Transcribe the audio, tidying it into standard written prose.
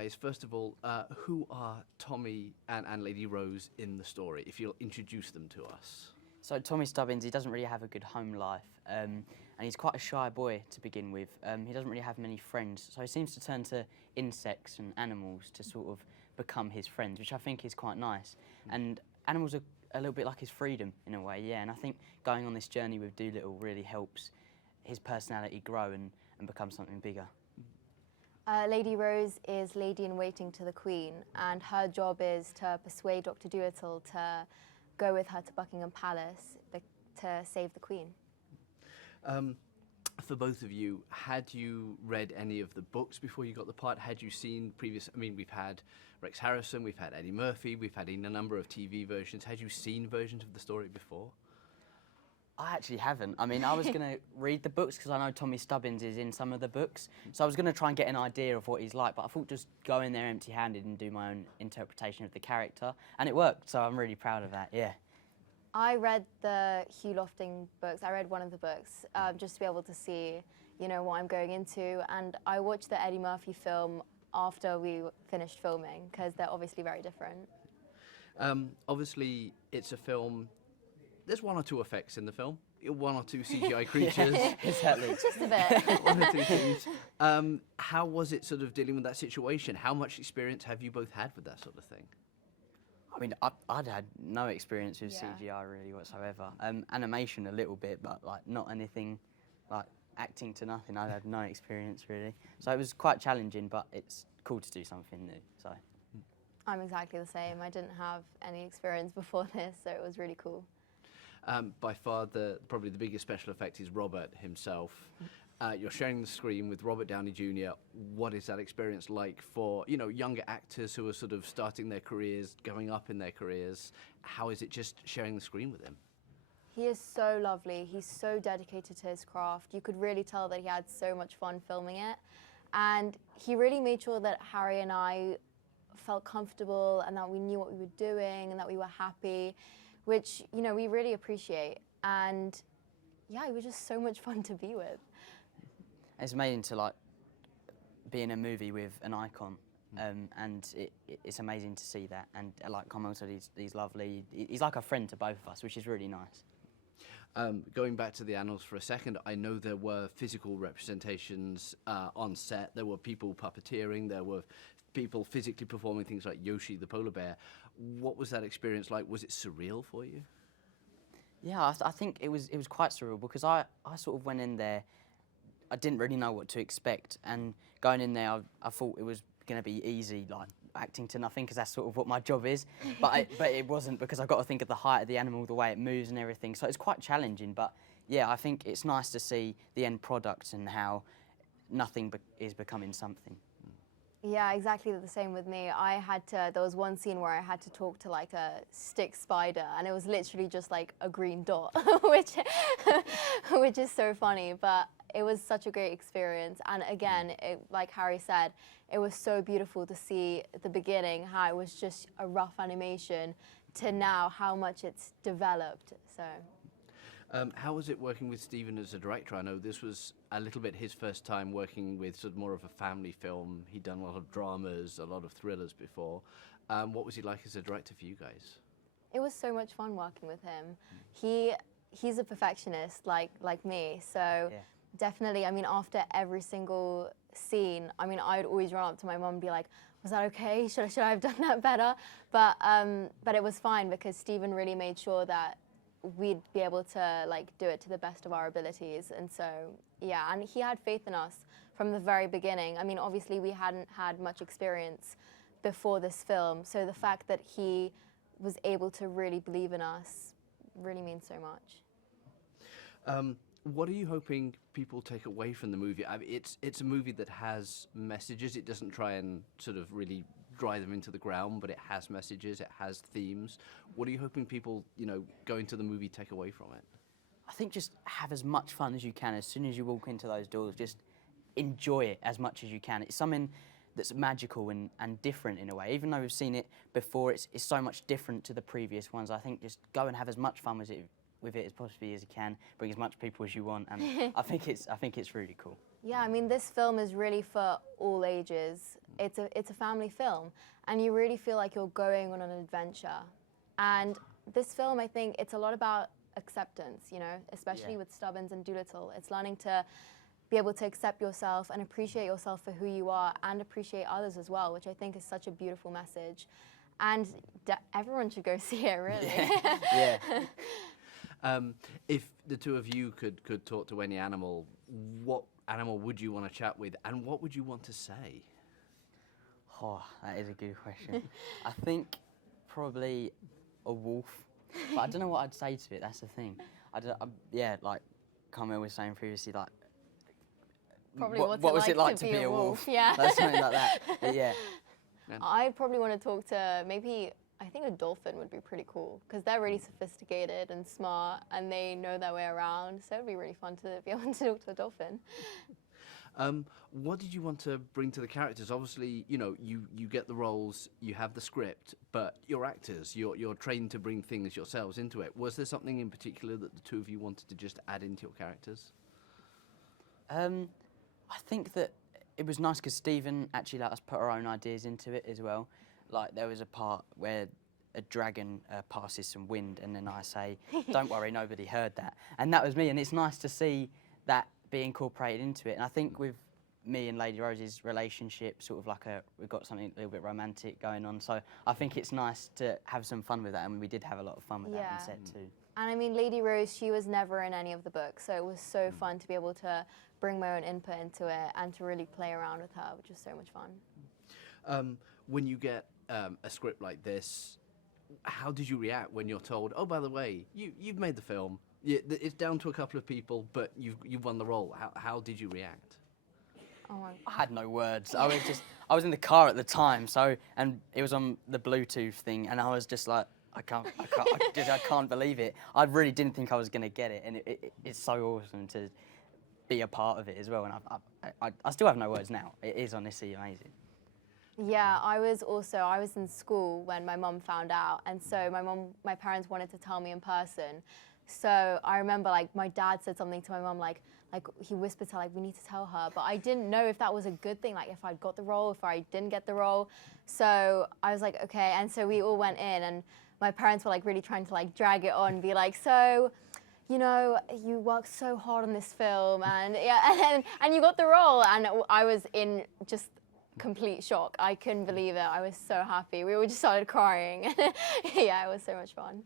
guys. First of all, who are Tommy and Lady Rose in the story, if you'll introduce them to us? So Tommy Stubbins, he doesn't really have a good home life, and he's quite a shy boy to begin with. He doesn't really have many friends, so he seems to turn to insects and animals to sort of become his friends, which I think is quite nice. And animals are a little bit like his freedom in a way, yeah, and I think going on this journey with Dolittle really helps his personality grow and become something bigger. Lady Rose is lady-in-waiting to the Queen, and her job is to persuade Dr. Dolittle to go with her to Buckingham Palace to save the Queen. For both of you, had you read any of the books before you got the part? Had you seen previous, I mean, we've had Rex Harrison, we've had Eddie Murphy, we've had a number of TV versions. Had you seen versions of the story before? I actually haven't. I mean, I was going to read the books because I know Tommy Stubbins is in some of the books, so I was going to try and get an idea of what he's like, but I thought just go in there empty-handed and do my own interpretation of the character, and it worked, so I'm really proud of that, yeah. I read the Hugh Lofting books. I read one of the books just to be able to see, you know, what I'm going into, and I watched the Eddie Murphy film after we finished filming because they're obviously very different. Obviously, it's a film. There's one or two effects in the film, one or two CGI creatures. Yeah, exactly. Just a bit. One or two things. How was it sort of dealing with that situation? How much experience have you both had with that sort of thing? I mean, I'd had no experience with CGI really whatsoever. Animation a little bit, but like not anything like acting to nothing. I'd had no experience really. So it was quite challenging, but it's cool to do something new, so. I'm exactly the same. I didn't have any experience before this, so it was really cool. By far, probably the biggest special effect is Robert himself. You're sharing the screen with Robert Downey Jr. What is that experience like for, you know, younger actors who are sort of starting their careers, going up in their careers? How is it just sharing the screen with him? He is so lovely. He's so dedicated to his craft. You could really tell that he had so much fun filming it. And he really made sure that Harry and I felt comfortable and that we knew what we were doing and that we were happy, which, you know, we really appreciate. And yeah, it was just so much fun to be with. It's amazing to like be in a movie with an icon, and it's amazing to see that. And like Carmel said, he's lovely. He's like a friend to both of us, which is really nice. Going back to the annals for a second, I know there were physical representations on set. There were people puppeteering. There were people physically performing things like Yoshi the polar bear. What was that experience like? Was it surreal for you? Yeah, I think it was quite surreal because I sort of went in there. I didn't really know what to expect, and going in there, I thought it was going to be easy, like acting to nothing, because that's sort of what my job is. But it wasn't, because I got to think of the height of the animal, the way it moves, and everything. So it's quite challenging. But yeah, I think it's nice to see the end product and how nothing is becoming something. Yeah, exactly the same with me. There was one scene where I had to talk to like a stick spider, and it was literally just like a green dot, which is so funny, but it was such a great experience. And again, like Harry said, it was so beautiful to see at the beginning how it was just a rough animation to now how much it's developed, so. How was it working with Stephen as a director? I know this was a little bit his first time working with sort of more of a family film. He'd done a lot of dramas, a lot of thrillers before. What was he like as a director for you guys? It was so much fun working with him. He's a perfectionist like me, so yeah. Definitely, I mean, after every single scene, I mean, I'd always run up to my mum and be like, was that okay? Should I have done that better? But it was fine because Stephen really made sure that we'd be able to like do it to the best of our abilities. And so, yeah, and he had faith in us from the very beginning. I mean, obviously we hadn't had much experience before this film, so the fact that he was able to really believe in us really means so much. What are you hoping people take away from the movie? I mean, it's a movie that has messages. It doesn't try and sort of really drive them into the ground, but it has messages, it has themes. What are you hoping people, you know, going to the movie take away from it? I think just have as much fun as you can. As soon as you walk into those doors, just enjoy it as much as you can. It's something that's magical and different in a way. Even though we've seen it before, it's so much different to the previous ones. I think just go and have as much fun with it as possibly as you can. Bring as much people as you want, and I think it's really cool. Yeah, I mean, this film is really for all ages. It's a family film, and you really feel like you're going on an adventure. And this film, I think, it's a lot about acceptance, you know, especially with Stubbins and Dolittle. It's learning to be able to accept yourself and appreciate yourself for who you are and appreciate others as well, which I think is such a beautiful message. And everyone should go see it, really. Yeah. If the two of you could talk to any animal, what animal would you want to chat with, and what would you want to say? Oh, that is a good question. I think probably a wolf, but I don't know what I'd say to it. That's the thing. Yeah, like Carmel was saying previously, like Probably what was it like to be a wolf? Yeah. Like, something like that. But yeah. I'd probably want to talk to maybe, I think a dolphin would be pretty cool because they're really sophisticated and smart and they know their way around. So it'd be really fun to be able to talk to a dolphin. What did you want to bring to the characters? Obviously, you know, you get the roles, you have the script, but you're actors, you're trained to bring things yourselves into it. Was there something in particular that the two of you wanted to just add into your characters? I think that it was nice because Stephen actually let us put our own ideas into it as well. Like there was a part where a dragon passes some wind and then I say, don't worry, nobody heard that. And that was me, and it's nice to see that be incorporated into it. And I think with me and Lady Rose's relationship, sort of like we've got something a little bit romantic going on. So I think it's nice to have some fun with that, and we did have a lot of fun with that on set too. And I mean, Lady Rose, she was never in any of the books, so it was so fun to be able to bring my own input into it and to really play around with her, which was so much fun. When you get a script like this, how did you react when you're told, oh, by the way, you've made the film, it's down to a couple of people, but you've won the role? How did you react? Oh my I had no words. I was in the car at the time, and it was on the Bluetooth thing, and I was just like, I can't believe it. I really didn't think I was going to get it, and it's so awesome to be a part of it as well. And I still have no words now. It is honestly amazing. Yeah, I was in school when my mum found out, and so my parents wanted to tell me in person. So I remember like my dad said something to my mum like he whispered to her like, we need to tell her, but I didn't know if that was a good thing, like if I'd got the role, if I didn't get the role. So I was like, okay, and so we all went in, and my parents were like really trying to like drag it on, be like, so, you know, you worked so hard on this film, and yeah, and you got the role, and I was in just complete shock. I couldn't believe it. I was so happy. We all just started crying. Yeah, it was so much fun.